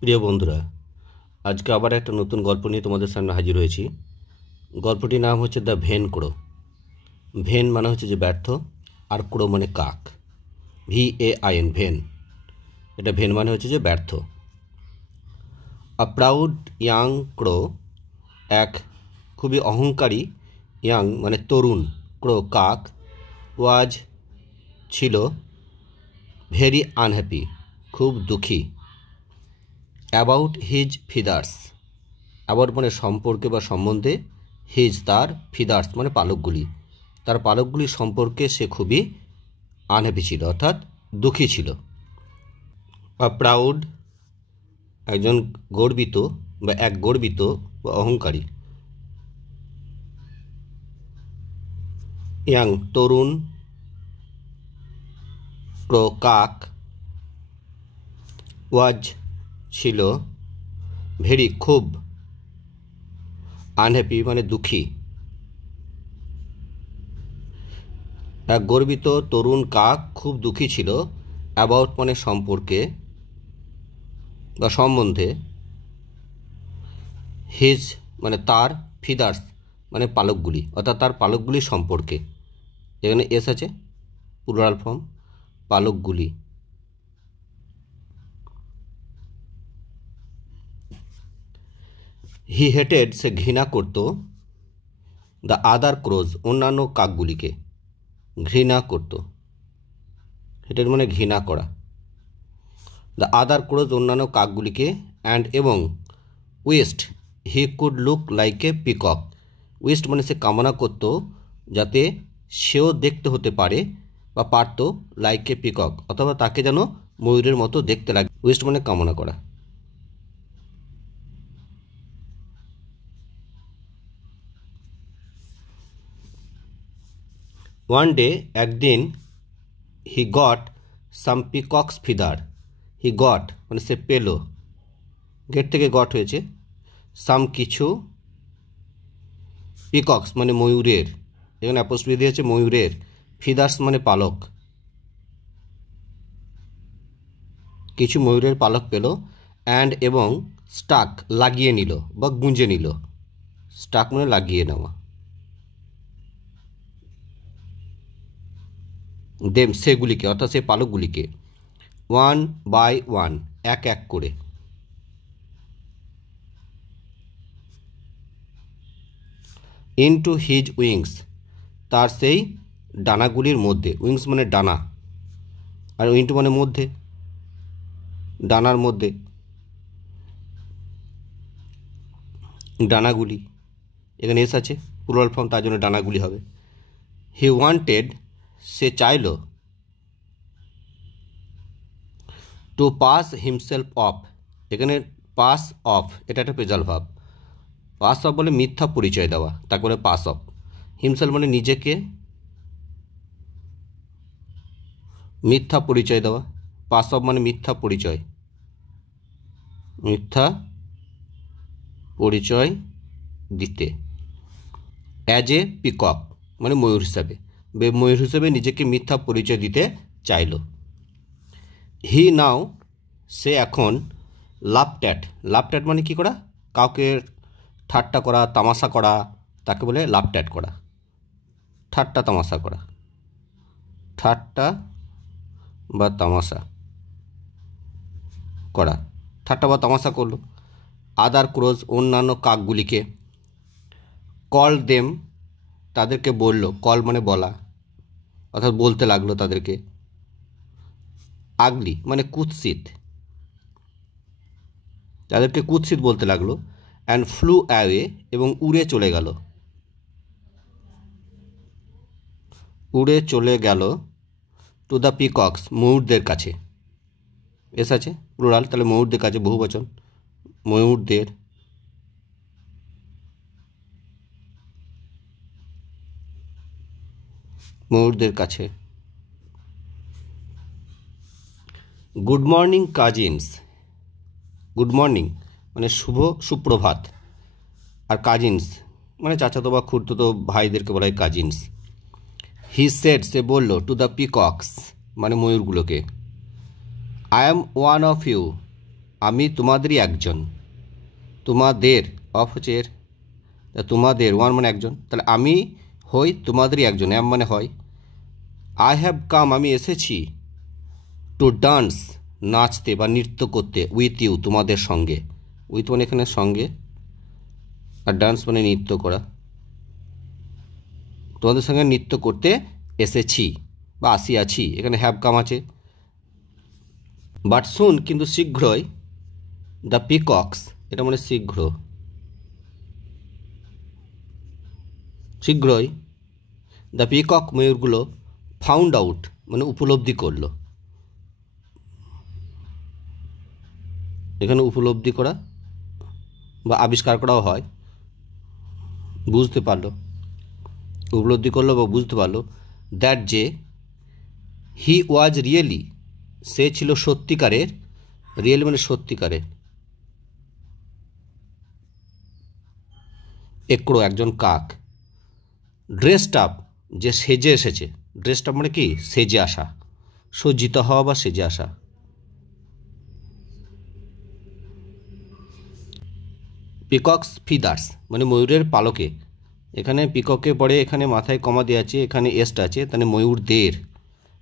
প্রিয় বন্ধুরা, আজকে আবার একটা নতুন গল্প নিয়ে তোমাদের সামনে হাজির হয়েছি। গল্পটির নাম হচ্ছে দ্য ভেন ক্রো। ভেন মানে হচ্ছে যে ব্যর্থ, আর ক্রো মানে কাক। VAIN, when. এটা ভেন মানে হচ্ছে যে ব্যর্থ। আ প্রাউড ইয়াং ক্রো, এক খুবই অহংকারী, ইয়াং মানে তরুণ, ক্রো কাক, ওয়াজ ছিল, ভেরি আনহ্যাপি খুব দুঃখী, অ্যাবাউট হিজ ফিদার্স, অ্যাবাউট মানে সম্পর্কে বা সম্বন্ধে, হিজ তার, ফিদার্স মানে পালকগুলি, তার পালকগুলি সম্পর্কে সে খুবই আনহ্যাপি ছিল, অর্থাৎ দুঃখী ছিল। প্রাউড একজন গর্বিত বা এক গর্বিত বা অহংকারী, ইয়াং তরুণ, ক্রো কাক, ওয়াজ ছিল, ভেরি খুব, আনহ্যাপি মানে দুঃখী। এক গর্বিত তরুণ কাক খুব দুঃখী ছিল, অ্যাবাউট মানে সম্পর্কে বা সম্বন্ধে, হিজ মানে তার, ফিদার্স মানে পালকগুলি, অর্থাৎ তার পালকগুলি সম্পর্কে। এখানে এস আছে, প্লুরাল ফর্ম, পালকগুলি। হি হেটেড সে ঘৃণা করত, দ্য আদার ক্রোজ অন্যান্য কাকগুলিকে, ঘৃণা করত। হেটেড মানে ঘৃণা করা। দ্য আদার ক্রোজ অন্যান্য কাকগুলিকে, অ্যান্ড এবং wished he could look like a peacock, wished মানে সে কামনা করত যাতে সেও দেখতে হতে পারে বা পারত, লাইক এ পিকক অথবা তাকে যেন ময়ূরের মতো দেখতে লাগে। উইস্ট মানে কামনা করা। ওয়ান ডে একদিন, he got some পিকক্স feather, he got মানে সে পেল, গেট থেকে গট হয়েছে, সাম কিছু, পিকক্স মানে ময়ূরের, এখানে অ্যাপোস্ট্রফি দিয়েছে ময়ূরের, ফিদার্স মানে পালক, কিছু ময়ূরের পালক পেল, অ্যান্ড এবং স্টাক লাগিয়ে নিল বা গুঁজে নিল, স্টাক মানে লাগিয়ে নেওয়া, দেম সেগুলিকে অর্থাৎ সেই পালকগুলিকে, ওয়ান বাই ওয়ান এক এক করে, ইনটু হিজ উইংস তার সেই ডানাগুলির মধ্যে, উইংস মানে ডানা, আর ইনটু মানে মধ্যে, ডানার মধ্যে, ডানাগুলি, এখানে এস আছে প্লুরাল ফর্ম, তার জন্য ডানাগুলি হবে। হি ওয়ান্টেড সে চাইল, টু পাস হিমসেলফ অফ, এখানে পাস অফ এটা একটা প্রেজাল ভাব, পাস অফ বলে মিথ্যা পরিচয় দেওয়া, তাকে বলে পাস অফ। হিমসেলফ মানে নিজেকে মিথ্যা পরিচয় দেওয়া, পাস অফ মানে মিথ্যা পরিচয়, মিথ্যা পরিচয় দিতে, অ্যাজ এ পিকক মানে ময়ূর হিসাবে, ময়ূর হিসেবে নিজেকে মিথ্যা পরিচয় দিতে চাইল। হি নাও সে এখন, লাফট্যাট, লাফট্যাট মানে কী করা, কাউকে ঠাট্টা করা, তামাশা করা, তাকে বলে লাফট্যাট করা, ঠাট্টা তামাশা করা, ঠাট্টা বা তামাশা করা, ঠাট্টা বা তামাশা করলো। আদার ক্রোজ অন্যান্য কাকগুলিকে, কল দেম তাদেরকে বলল, কল মানে বলা, অর্থাৎ বলতে লাগলো তাদেরকে, আগলি মানে কুৎসিত, তাদেরকে কুৎসিত বলতে লাগলো, অ্যান্ড ফ্লু অ্যাওয়ে এবং উড়ে চলে গেল, উড়ে চলে গেল, টু দ্য পিকক্স ময়ূরদের কাছে, এস আছে প্লুরাল, তাহলে ময়ূরদের কাছে বহু বচন, ময়ূরদের, ময়ূরদের কাছে। Good morning cousins, good morning মানে শুভ সুপ্রভাত, আর কাজিনস মানে চাচাতো বা খুড়তুতো ভাইদেরকে বলা হয় কাজিনস। হি সেড সে বলল, টু দ্য পিকক্স মানে ময়ূরগুলোকে, I am one of you আমি তোমাদেরই একজন। তোমাদের অফ হচ্ছে এর, তোমাদের ওয়ান মানে একজন, তাহলে আমি হই তোমাদেরই একজন, অ্যাম মানে হয়। আই হ্যাভ কাম আমি এসেছি, টু ডান্স নাচতে বা নৃত্য করতে, উইথ ইউ তোমাদের সঙ্গে। উইথ মানে এখানে সঙ্গে, আর ডান্স মানে নৃত্য করা। তোমাদের সঙ্গে নৃত্য করতে এসেছি বা আসিয়াছি, এখানে হ্যাভ কাম আছে। বাট সুন কিন্তু শীঘ্রই, দ্য পিকক্স এটা মানে শীঘ্র, শীঘ্রই দ্য পিকক ময়ূরগুলো ফাউন্ড আউট মানে উপলব্ধি করলো। এখানে উপলব্ধি করা বা আবিষ্কার করাও হয়, বুঝতে পারলো, উপলব্ধি করলো বা বুঝতে পারলো, দ্যাট যে হি ওয়াজ রিয়েলি সে ছিল সত্যিকারের, রিয়েলি মানে সত্যিকারের, একড়ো একজন কাক, ড্রেসড আপ যে সেজে এসেছে, ড্রেসড আপ মানে কি সেজে আসা, সজ্জিত হওয়া বা সেজে আসা। পিকক্স ফিদার্স মানে ময়ূরের পালকে, এখানে পিককে পরে এখানে মাথায় কমা দেওয়া আছে, এখানে এসটা আছে, তাহলে ময়ূরদের,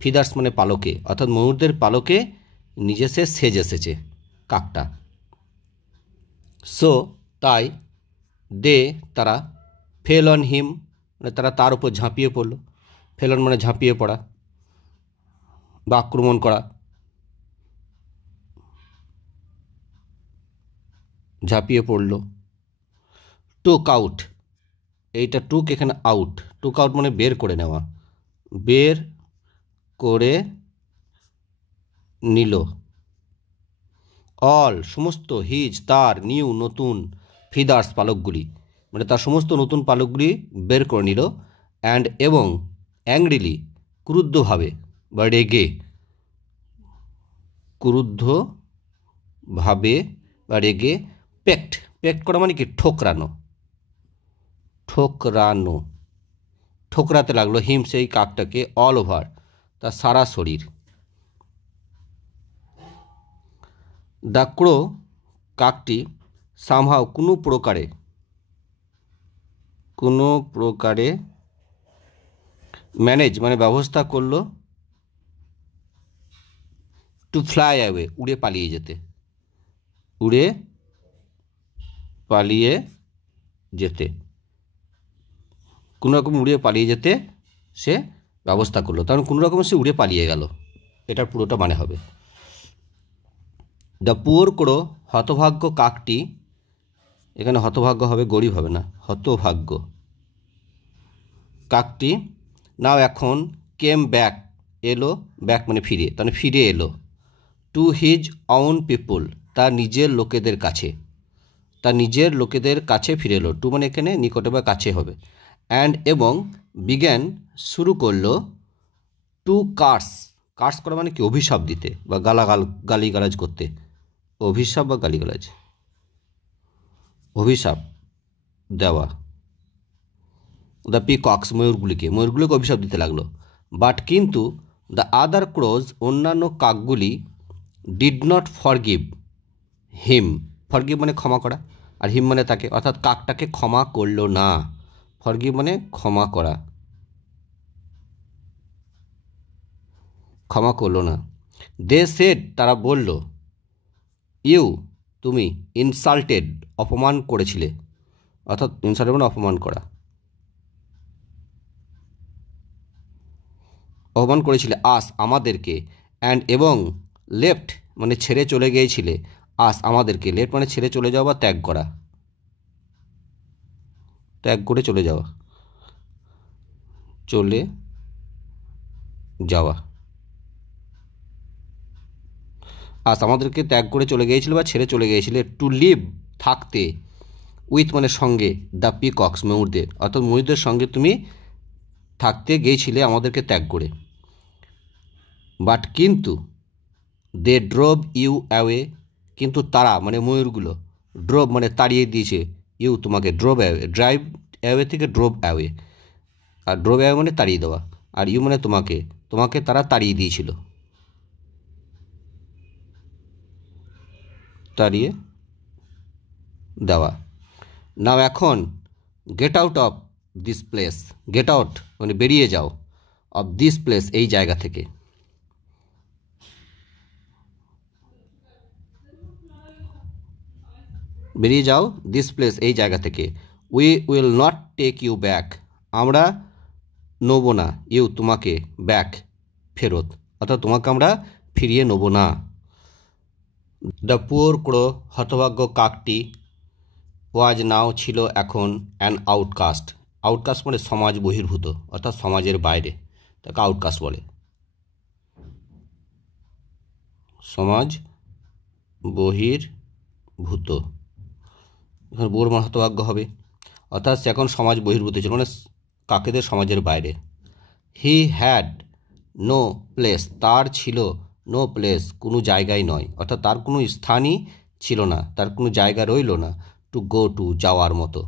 ফিদার্স মানে পালকে, অর্থাৎ ময়ূরদের পালকে নিজে সে সেজে এসেছে কাকটা। সো তাই, দে তারা, ফেল অন হিম মানে তারা তার উপর ঝাঁপিয়ে পড়ল, ফেল অন মানে ঝাঁপিয়ে পড়া বা আক্রমণ করা, ঝাঁপিয়ে পড়ল। টুক আউট এইটা টুক এখানে আউট, টুক আউট মানে বের করে নেওয়া, বের করে নিল। অল সমস্ত, হিজ তার, নিউ নতুন, ফিদার্স পালকগুলি মানে তার সমস্ত নতুন পালকগুলি বের করে নিল। অ্যান্ড এবং অ্যাংরিলি ক্রুদ্ধভাবে বা রেগে, ক্রুদ্ধভাবে বা রেগে, পেক্ট পেক্ট করা মানে কি ঠোকরানো, ঠোকরানো, ঠোকরাতে লাগলো হিম সেই কাকটাকে, অল ওভার তার সারা শরীর। দ্য ক্রো কাকটি, সামহাও কোনো প্রকারে ম্যানেজ মানে ব্যবস্থা করলো, টু ফ্লাই অ্যাওয়ে উড়ে পালিয়ে যেতে, উড়ে পালিয়ে যেতে, কোনো রকম উড়ে পালিয়ে যেতে সে ব্যবস্থা করলো, কারণ কোনো রকম সে উড়ে পালিয়ে গেল, এটার পুরোটা মানে হবে। দ্য পুয়ার ক্রো হতভাগ্য কাকটি, এখানে হতভাগ্য হবে, গরিব হবে না, হতভাগ্য কাকটি, নাও এখন, কেম ব্যাক এলো, ব্যাক মানে ফিরে, তাহলে ফিরে এলো, টু হিজ অউন পিপুল তার নিজের লোকেদের কাছে, তার নিজের লোকেদের কাছে ফিরে এলো, টু মানে এখানে নিকটে বা কাছে হবে। অ্যান্ড এবং বিজ্ঞান শুরু করলো, টু কার্স, কার্স করা মানে কি অভিশাপ দিতে বা গালিগালাজ করতে, অভিশাপ বা গালিগালাজ, অভিশাপ দেওয়া। দ্য পিকক্স ময়ূরগুলিকে অভিশাপ দিতে লাগলো। বাট কিন্তু দ্য আদার ক্রোজ অন্যান্য কাকগুলি, did not forgive him, forgive মানে ক্ষমা করা, আর হিম মানে তাকে, অর্থাৎ কাকটাকে ক্ষমা করলো না, ফরগিভ মানে ক্ষমা করা, ক্ষমা করলো না। দে সেড তারা বলল, ইউ তুমি, ইনসাল্টেড অপমান করেছিলে, অর্থাৎ ইনসাল্টেড মানে অপমান করা, অপমান করেছিলে, আস আমাদেরকে, অ্যান্ড এবং লেফট মানে ছেড়ে চলে গিয়েছিলে, আস আমাদেরকে, লেফট মানে ছেড়ে চলে যাওয়া বা ত্যাগ করা, ত্যাগ করে চলে যাওয়া, চলে যাওয়া, আস আমাদেরকে ত্যাগ করে চলে গিয়েছিল বা ছেড়ে চলে গিয়েছিলে, টু লিভ থাকতে, উইথ মানে সঙ্গে, দ্য পিকক্স ময়ূরদের, অর্থাৎ ময়ূরদের সঙ্গে তুমি থাকতে গিয়েছিলে আমাদেরকে ত্যাগ করে। বাট কিন্তু দে ড্রোভ ইউ অ্যাওয়ে কিন্তু তারা মানে ময়ূরগুলো, ড্রোভ মানে তাড়িয়ে দিয়েছে, ইউ তোমাকে, ড্রোভ অ্যাওয়ে, ড্রাইভ অ্যাওয়ে থেকে ড্রোভ অ্যাওয়ে, আর ড্রোভ অ্যাওয়ে মানে তাড়িয়ে দেওয়া, আর ইউ মানে তোমাকে, তোমাকে তারা তাড়িয়ে দিয়েছিল। তাড়িয়ে দেওয়া। নাও এখন get out of this place, get out মানে বেরিয়ে যাও, অফ দিস প্লেস এই জায়গা থেকে। বেরিয়ে যাও দিস প্লেস এই জায়গা থেকে। We will not take you back, আমরা নেব না, ইউ তোমাকে, ব্যাক ফেরত, অর্থাৎ তোমাকে আমরা ফিরিয়ে নেব না। দ্য পুয়ার ক্রো হতভাগ্য কাকটি, ওয়াজ নাও ছিল এখন, অ্যান আউটকাস্ট, আউটকাস্ট মানে সমাজ বহির্ভূত, অর্থাৎ সমাজের বাইরে, তাকে আউটকাস্ট বলে। সমাজ বহির্ভূত, এখানে বোর মানে হতভাগ্য হবে, অর্থাৎ সে এখন সমাজ বহির্ভূত ছিল, মানে কাকেদের সমাজের বাইরে। হি হ্যাড নো প্লেস, তার ছিল নো প্লেস কোনো জায়গায় নয়, অর্থাৎ তার কোনো স্থানই ছিল না, তার কোনো জায়গা রইল না, টু গো টু যাওয়ার মতো।